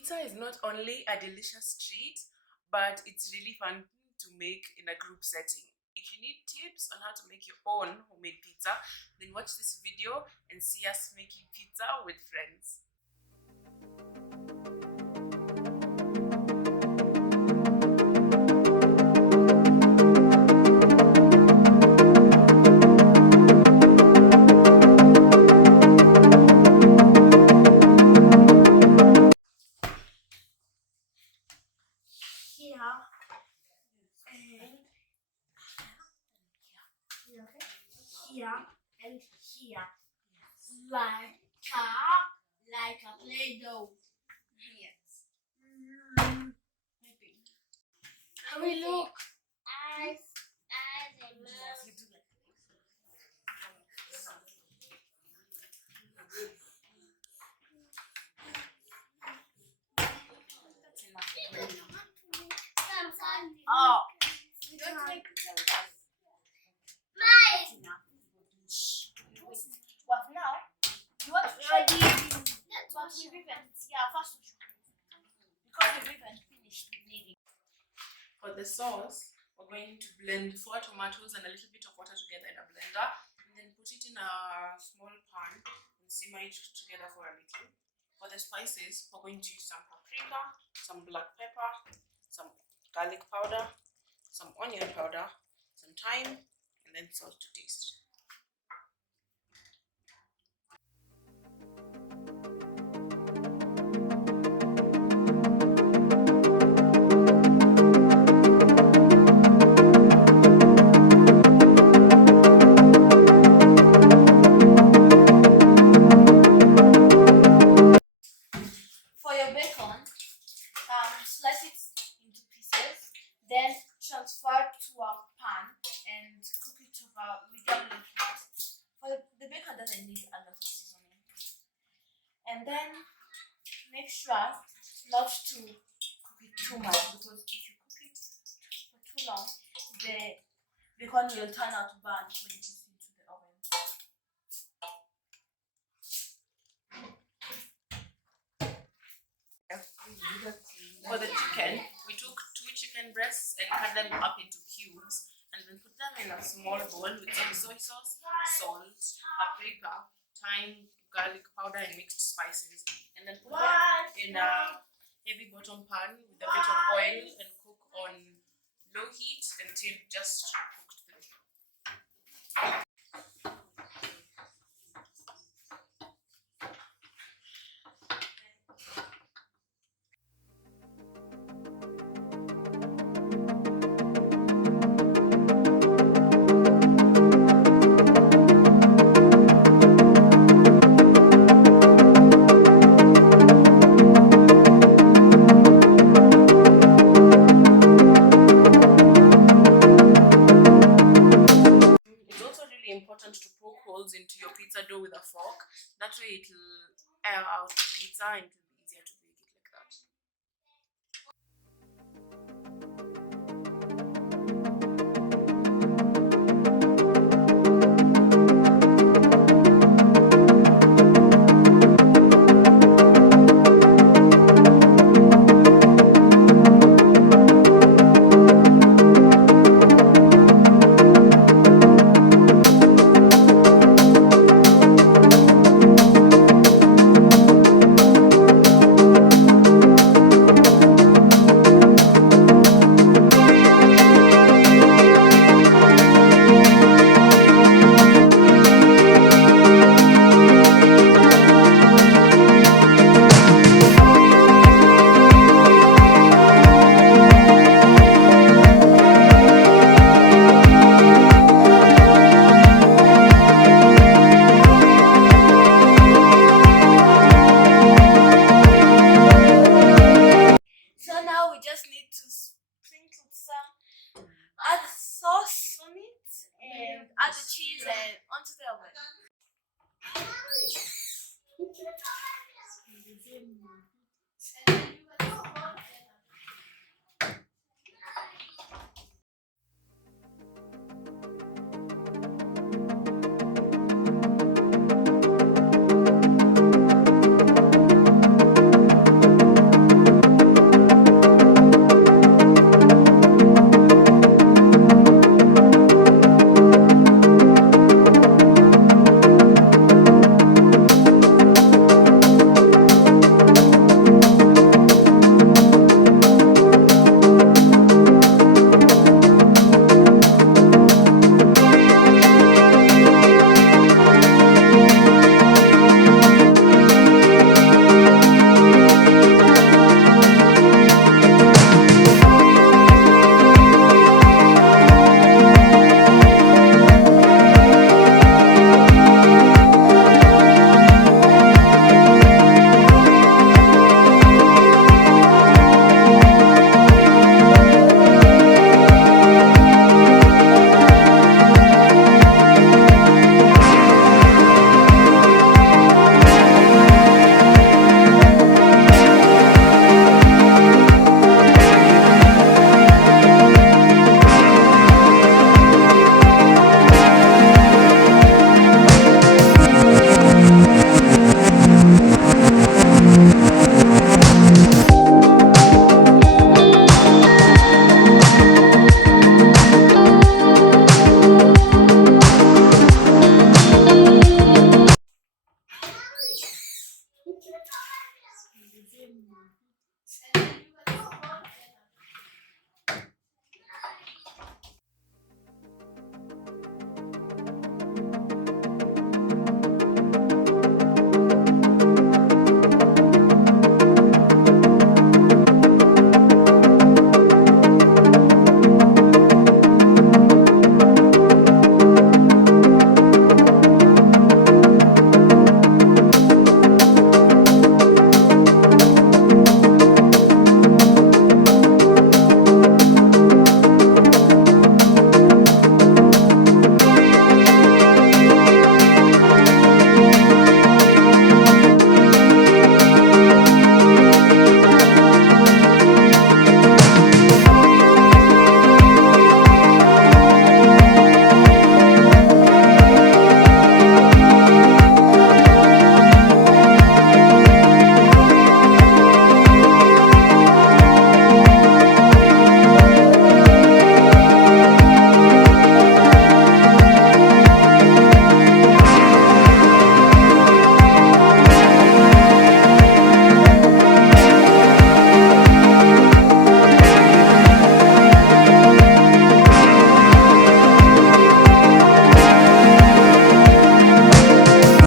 Pizza is not only a delicious treat, but it's really fun to make in a group setting. If you need tips on how to make your own homemade pizza, then watch this video and see us making pizza with friends. Here and here, like a Play-Doh. Yes. Maybe. How we look? Eyes and mouth. That's enough. Oh. Don't make what now? You want to try this? That's what we haven't. Yeah, first because we haven't finished bleeding. For the sauce, we're going to blend 4 tomatoes and a little bit of water together in a blender, and then put it in a small pan and simmer it together for a little. For the spices, we're going to use some paprika, some black pepper, some garlic powder, some onion powder, some thyme, and then salt to taste. For your bacon, slice it into pieces, then transfer to a pan and cook it over medium heat. For the bacon doesn't need a lot of seasoning. And then make sure not to cook it too much, because if you cook it for too long, the bacon will turn out burnt when it is into the oven. For the chicken, we took 2 chicken breasts and cut them up into cubes, and then put them in a small bowl with some soy sauce, salt, paprika, thyme, garlic powder, and mixed spices, and then put them in a heavy bottom pan with a bit of oil and cook on low heat until just cooked through. Important to poke holes into your pizza dough with a fork. That way it will air out the pizza and it will be easier to bake it like that. Add the sauce on it and add the cheese and onto the oven. And then